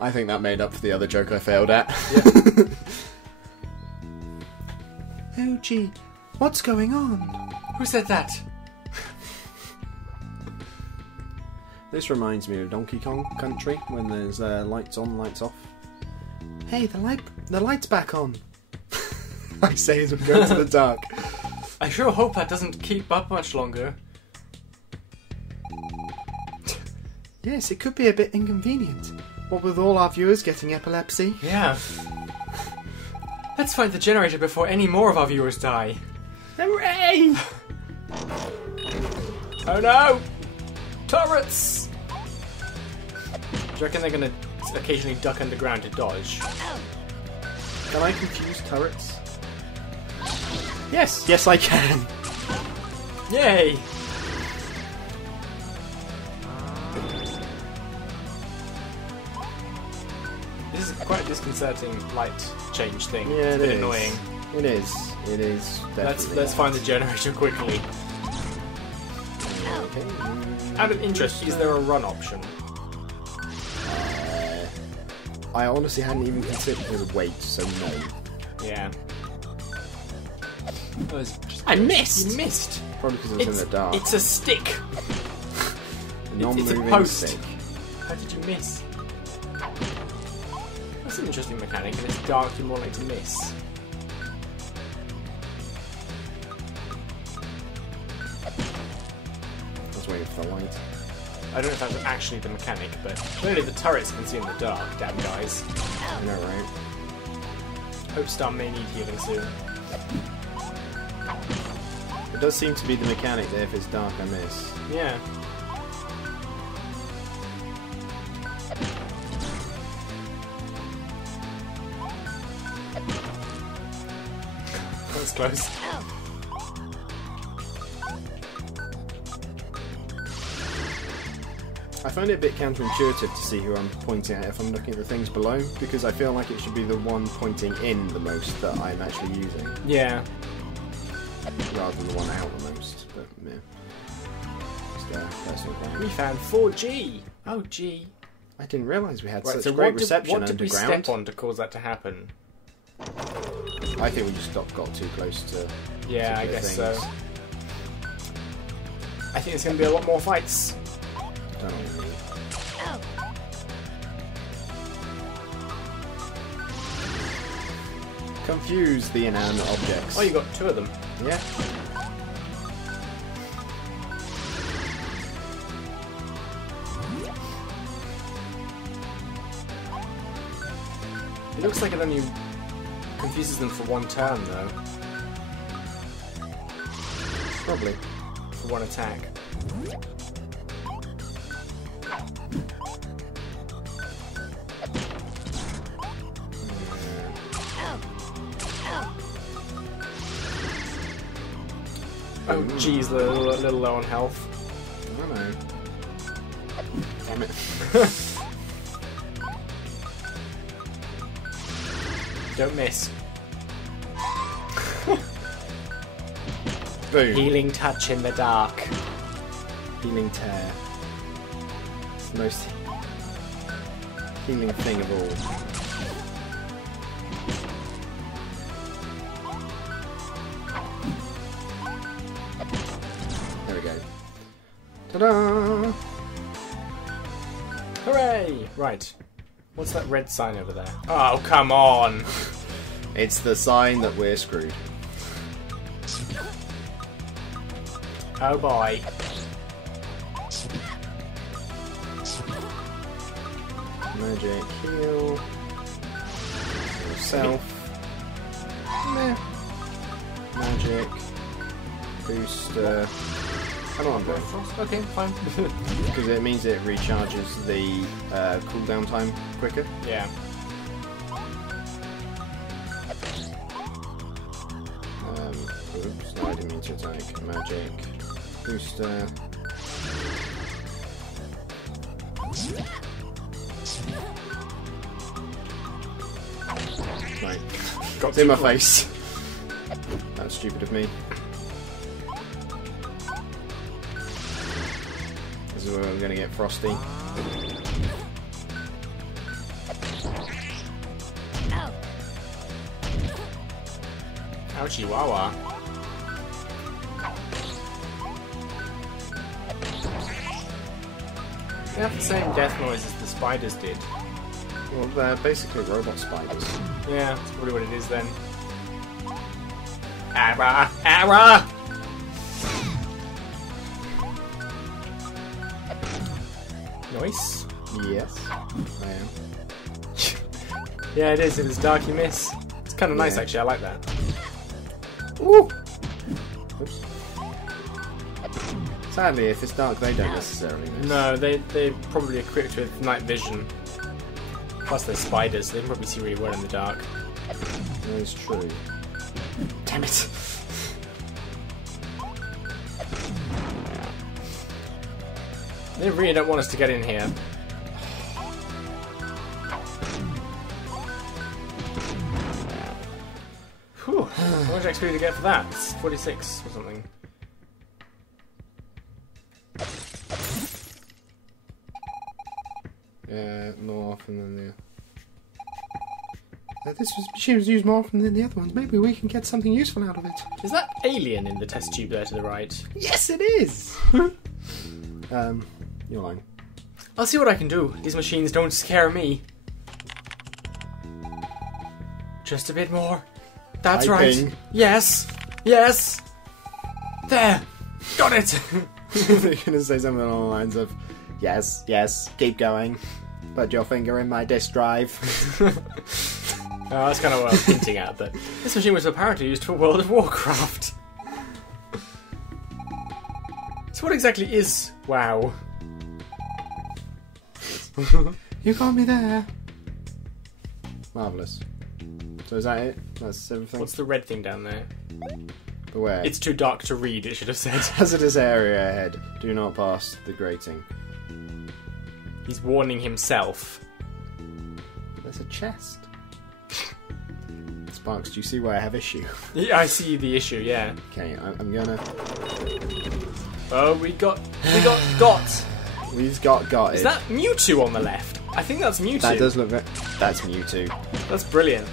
I think that made up for the other joke I failed at. Yeah. Oh gee, what's going on? Who said that? This reminds me of Donkey Kong Country when there's lights on, lights off. Hey, the light's back on. I say as we go into the dark. I sure hope that doesn't keep up much longer. Yes, it could be a bit inconvenient. What with all our viewers getting epilepsy? Yeah. Let's find the generator before any more of our viewers die. Hooray! Oh no! Turrets! Do you reckon they're gonna occasionally duck underground to dodge? Can I confuse turrets? Yes! Yes, I can! Yay! This is quite a disconcerting light change thing. Yeah, it's a bit is. annoying. It is. It is. Let's find the generator quickly. Okay. Out of interest, is there a run option? I honestly hadn't even considered the weight, so no. Yeah. I missed! You missed! Probably because it was in the dark. It's a stick! Non-moving it's a post. stick. How did you miss? That's an interesting mechanic. If it's dark, you're more likely to miss. I was waiting for the light. I don't know if that's actually the mechanic, but clearly the turrets can see in the dark, damn guys. I know, right? Hope Star may need healing soon. It does seem to be the mechanic that if it's dark, I miss. Yeah. That was close. I find it a bit counterintuitive to see who I'm pointing at if I'm looking at the things below, because I feel like it should be the one pointing in the most that I'm actually using, Yeah. rather than the one out the most. But yeah, just personal We preference. found 4G! Oh, gee. I didn't realise we had Right, such so great what reception did we underground. step on to cause that to happen? I think we just got too close to. Yeah, I particular guess things. so. I think there's going to be a lot more fights. Don't know what I mean. Confuse the inanimate objects. Oh, you got two of them. Yeah. It looks like it only confuses them for one turn, though. Probably. For one attack. Oh, geez, a little low on health. I don't know. Damn it. Don't miss. Boom. Healing touch in the dark. Healing tear. It's the most healing thing of all. There we go. Ta-da! Hooray! Right. What's that red sign over there? Oh, come on! It's the sign that we're screwed. Oh boy. Magic heal. Self. Meh. Magic. Booster. Come on, bro. Okay, fine. Because it means it recharges the cooldown time quicker. Yeah. Oops, no, I didn't mean to attack. Magic. Booster. Right. Got It's in my two face. That was stupid of me. This is where I'm going to get frosty. Ouchie wawa. They have the same death noise as the spiders did. Well, they're basically robot spiders. Yeah, that's probably what it is then. Ara! Ara! Nice. Yes, I am. Yeah, it is. It is dark, you miss. It's kind of nice, Yeah. actually. I like that. Ooh! Oops. Sadly, if it's dark, they don't necessarily miss. No, they're probably equipped with night vision. Plus, they're spiders, so they can probably see really well in the dark. That is true. Damn it! They really don't want us to get in here. Whew. How much XP did you get for that? It's 46 or something. Yeah, more often than the... This machine was used more often than the other ones. Maybe we can get something useful out of it. Is that alien in the test tube there to the right? Yes, it is! You're lying. I'll see what I can do. These machines don't scare me. Just a bit more. That's Typing. right. Yes. Yes. There. Got it. You're going to say something along the lines of, yes, yes, keep going. Put your finger in my disk drive. Oh, that's kind of what I was hinting at, but this machine was apparently used for World of Warcraft. So what exactly is WoW? You got me there. Marvellous. So is that it? That's everything? What's the red thing down there? Beware. It's too dark to read, it should have said. Hazardous area ahead. Do not pass the grating. He's warning himself. There's a chest. Sparks, do you see where I have issue? Yeah, I see the issue, yeah. Okay, I'm gonna... Oh, we got. We've got Is it. that Mewtwo on the left? I think that's Mewtwo. That does look... That's Mewtwo. That's brilliant.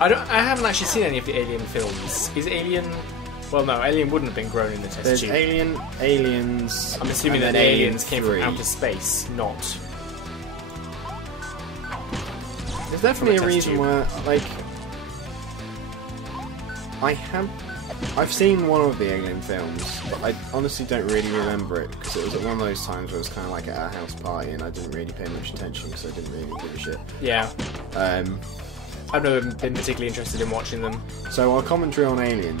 I haven't actually seen any of the Alien films. Is Alien... Well, no, Alien wouldn't have been grown in the test There's tube. Alien, Aliens... I'm assuming that and the then aliens came from 3. outer space, not... There's definitely a from a test reason tube. where, like... I've seen one of the Alien films, but I honestly don't really remember it, because it was at one of those times where it was kind of like at a house party, and I didn't really pay much attention, because I didn't really give a shit. Yeah. I've never been particularly interested in watching them. So our commentary on Alien,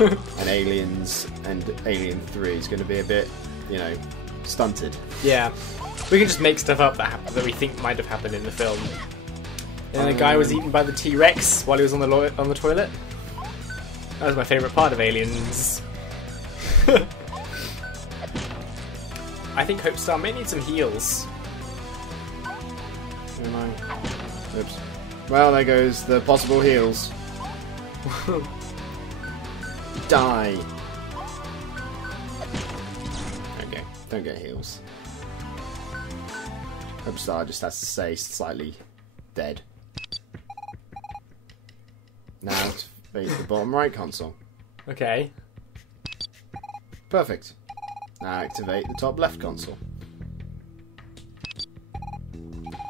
and Aliens, and Alien 3 is going to be a bit, you know, stunted. Yeah. We can just make stuff up that we think might have happened in the film. And the guy was eaten by the T-Rex while he was on the toilet. That was my favourite part of Aliens. I think Hope Star may need some heals. Am I? Oops. Well, there goes the possible heals. Die. Okay, don't get heals. Hope Star just has to stay slightly dead. Now activate the bottom right console. Okay. Perfect. Now activate the top left console.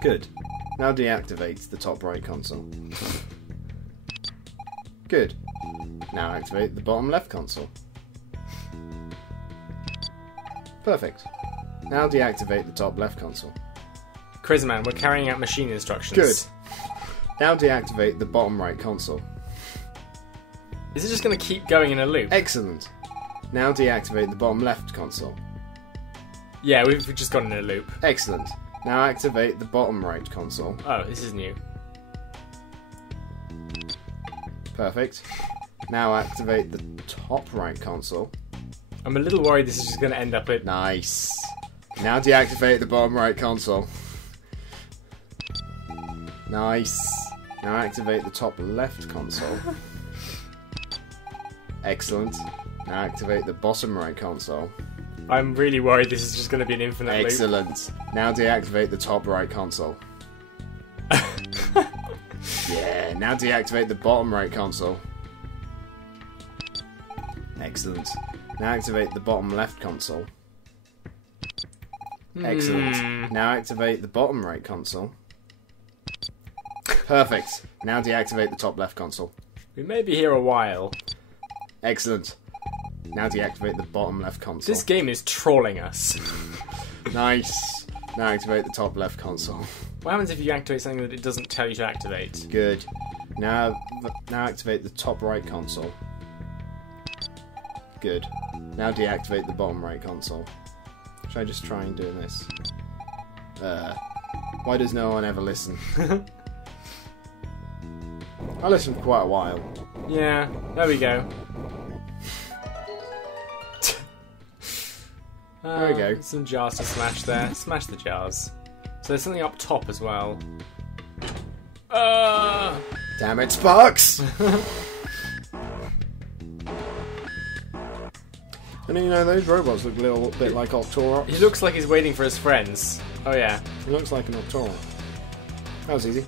Good. Now deactivate the top right console. Good. Now activate the bottom left console. Perfect. Now deactivate the top left console. Quizman, we're carrying out machine instructions. Good. Now deactivate the bottom right console. Is it just going to keep going in a loop? Excellent. Now deactivate the bottom left console. Yeah, we've just gone in a loop. Excellent. Now activate the bottom right console. Oh, this is new. Perfect. Now activate the top right console. I'm a little worried this is just going to end up at... Nice. Now deactivate the bottom right console. Nice. Now activate the top left console. Excellent. Now activate the bottom right console. I'm really worried this is just going to be an infinite loop. Excellent. Now deactivate the top right console. Yeah, Right, now deactivate the bottom right console. Excellent. Now activate the bottom left console. Excellent. Now activate the bottom right console. Perfect. Now deactivate the top left console. We may be here a while. Excellent. Now deactivate the bottom left console. This game is trolling us. Nice. Now activate the top left console. What happens if you activate something that it doesn't tell you to activate? Good. Now activate the top right console. Good. Now deactivate the bottom right console. Should I just try and do this? Why does no one ever listen? I listened for quite a while. Yeah, there we go. There we go. Some jars to smash there. Smash the jars. So there's something up top as well. Damn it, Sparks! And you know, those robots look a little bit like Octoroks. He looks like he's waiting for his friends. Oh yeah. He looks like an Octorok. That was easy.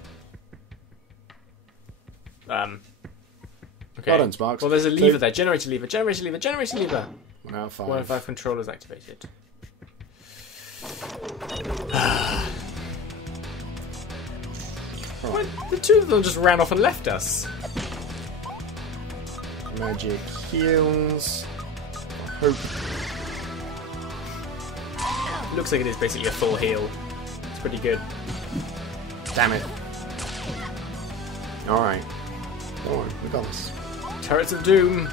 Okay. Well done, Sparks. Well, there's a lever there. Generator lever, generator lever, generator lever. 1 out of 5. 1 out of 5 controllers activated. Well, the two of them just ran off and left us. Magic heals. Hope. Looks like it is basically a full heal. It's pretty good. Damn it. Alright. Alright, we got this. Turrets of Doom.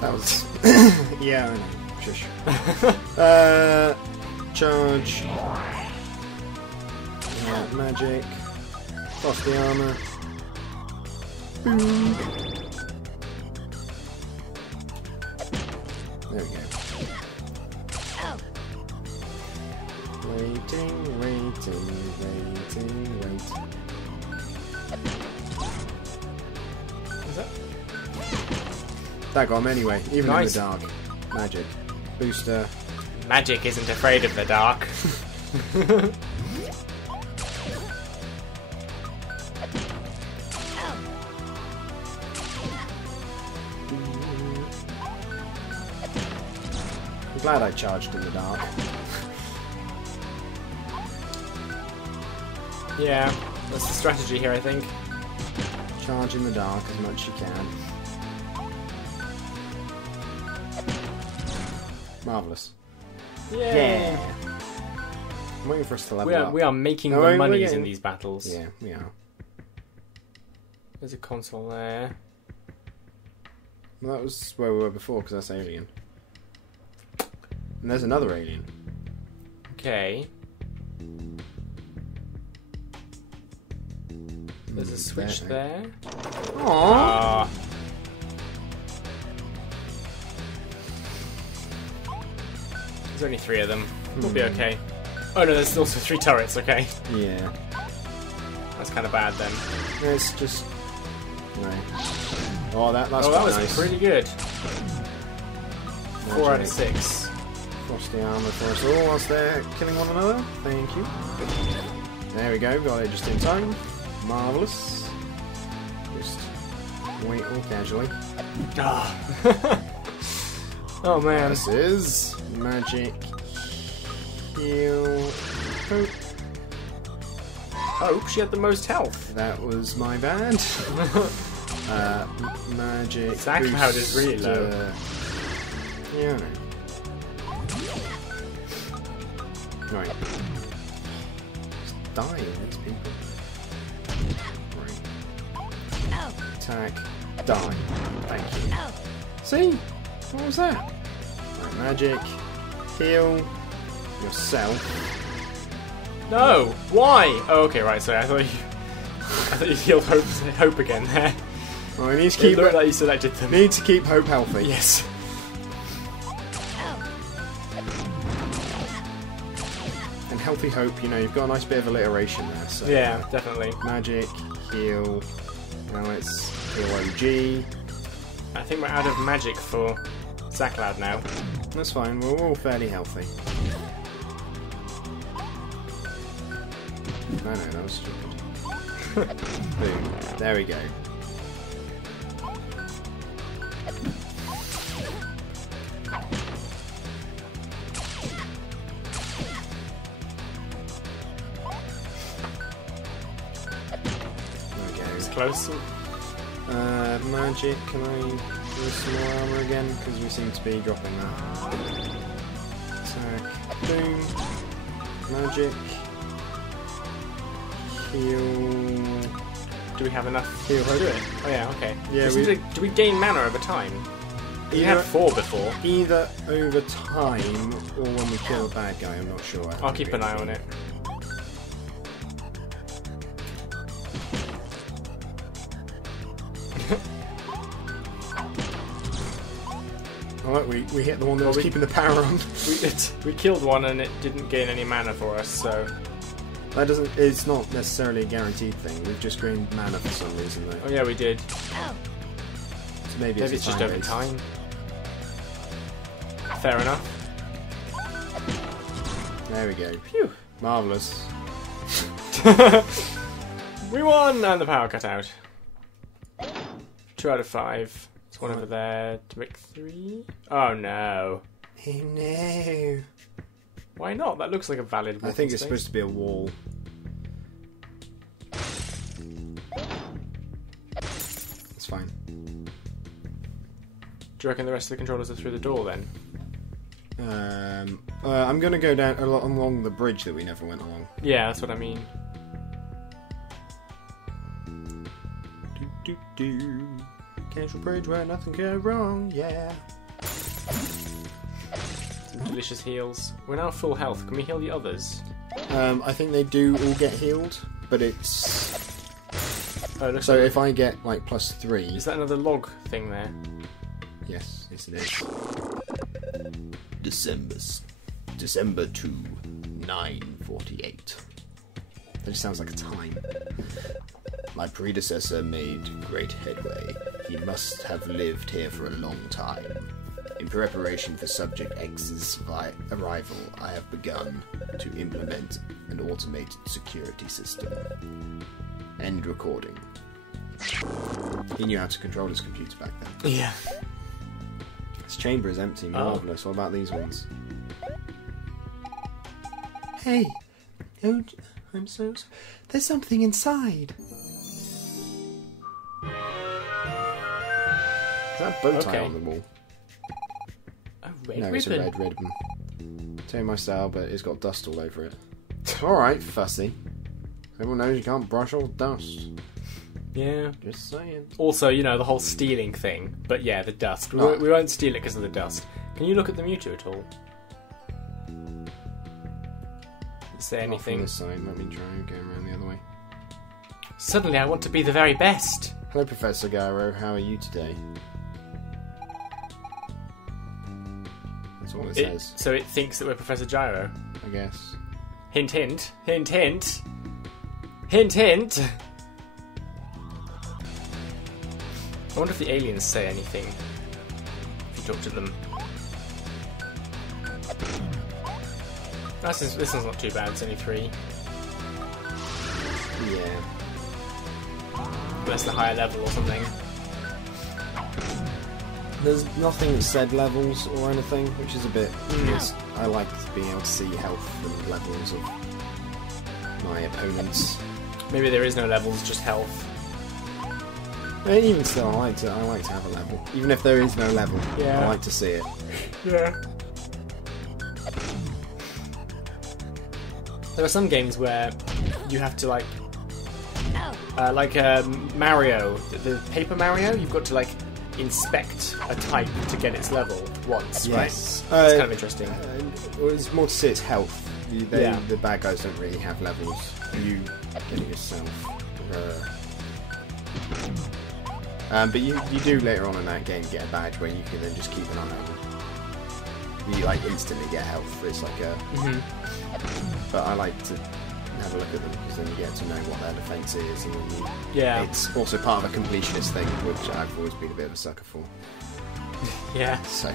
That was... yeah, I know. Shush. Charge. Yeah, magic. Cross the armour. Boom. There we go. Waiting. Is that? That got him anyway, even Nice. in the dark. Magic. Booster. Magic isn't afraid of the dark. I'm glad I charged in the dark. Yeah, that's the strategy here, I think. Charge in the dark as much as you can. Marvellous. Yeah. I'm waiting for us to level up. We are making No, the we're monies getting- in these battles. Yeah, we are. There's a console there. Well, that was where we were before, because that's alien. And there's another alien. Okay. There's a switch there. Aww. Ah. There's only 3 of them. We'll be okay. Oh no, there's also 3 turrets, okay. Yeah. That's kind of bad then. It's just... No. Oh, that's That quite was nice. pretty good. 4 out of Magic. 6. Cross the armour for us all whilst they're killing one another. Thank you. There we go, got it just in time. Marvellous. Just wait all casually. Ah. Oh man. This is magic heal. Hope. Oh, she had the most health. That was my bad. Magic. Sack cloud is really low. Yeah, I know. Right. Just dying, these people. Right. Attack. Die. Thank you. See? What was that? Right, magic. Heal. Yourself. No! Why? Oh, okay, right, sorry, I thought you healed Hope again there. Well, we need to It keep looked like you selected them. need to keep Hope healthy. Yes. And healthy Hope, you know, you've got a nice bit of alliteration there. So Yeah, definitely. magic, heal. Now it's heal OG. I think we're out of magic for Zacklad now. That's fine. We're all fairly healthy. No, that was stupid. Boom. There we go. It's close. Magic, can I do some more armor again? Because we seem to be dropping that. Attack, boom. Magic. Heal. Do we have enough Heal to do it? Oh yeah, okay. Yeah, do we gain mana over time? We had 4 before. Either over time or when we kill a bad guy, I'm not sure. I'll keep an eye on it. Alright, we hit the one that was keeping the power on. We killed one and it didn't gain any mana for us, so... That doesn't... It's not necessarily a guaranteed thing. We've just gained mana for some reason, though. Oh yeah, we did. So maybe it's just over time. Fair enough. There we go. Phew. Marvellous. We won! And the power cut out. 2 out of 5. There's one over there to make 3. Oh no. Oh no. Why not? That looks like a valid I think it's supposed to be a wall. It's fine. Do you reckon the rest of the controllers are through the door then? I'm going to go down along the bridge that we never went along. Yeah, that's what I mean. Casual bridge where nothing can go wrong, yeah. Some delicious heals. We're now full health. Can we heal the others? I think they do all get healed, but it's... Oh, so if I get, like, +3... Is that another log thing there? Yes, it is. December 2, 9:48. That just sounds like a time. My predecessor made great headway. He must have lived here for a long time. In preparation for Subject X's arrival, I have begun to implement an automated security system. End recording. He knew how to control his computer back then. Yeah. This chamber is empty. Marvellous. What about these ones? Hey! Oh, I'm so... There's something inside! Is that a bow tie on the wall? A red no, ribbon? it's a red ribbon. Tell you my style, but it's got dust all over it. Alright, fussy. Everyone knows you can't brush all dust. Yeah. Just saying. Also, you know, the whole stealing thing. But yeah, the dust. We won't steal it because of the dust. Can you look at the Mewtwo at all? Say anything? Not from this side. Let me try and go around the other way. Suddenly I want to be the very best. Hello, Professor Gyro. How are you today? That's all it says. So it thinks that we're Professor Gyro? I guess. Hint, hint. Hint, hint. Hint, hint. I wonder if the aliens say anything. If you talk to them. This one's not too bad, it's only 3. Yeah. That's the higher level or something. There's nothing that said levels or anything, which is a bit... I like being able to see health and levels of my opponents. Maybe there is no levels, just health. And even still, I like to have a level. Even if there is no level, I like to see it. Yeah. There are some games where you have to like Mario, the Paper Mario, you've got to like inspect a type to get its level once, right? It's kind of interesting. Well, it's more to see its health. The bad guys don't really have levels. You get it yourself. But you do later on in that game get a badge where you can then just keep an eye on them. You like instantly get health. It's like a... But I like to have a look at them because then you get to know what their defense is, and then it's also part of a completionist thing, which I've always been a bit of a sucker for. Yeah. So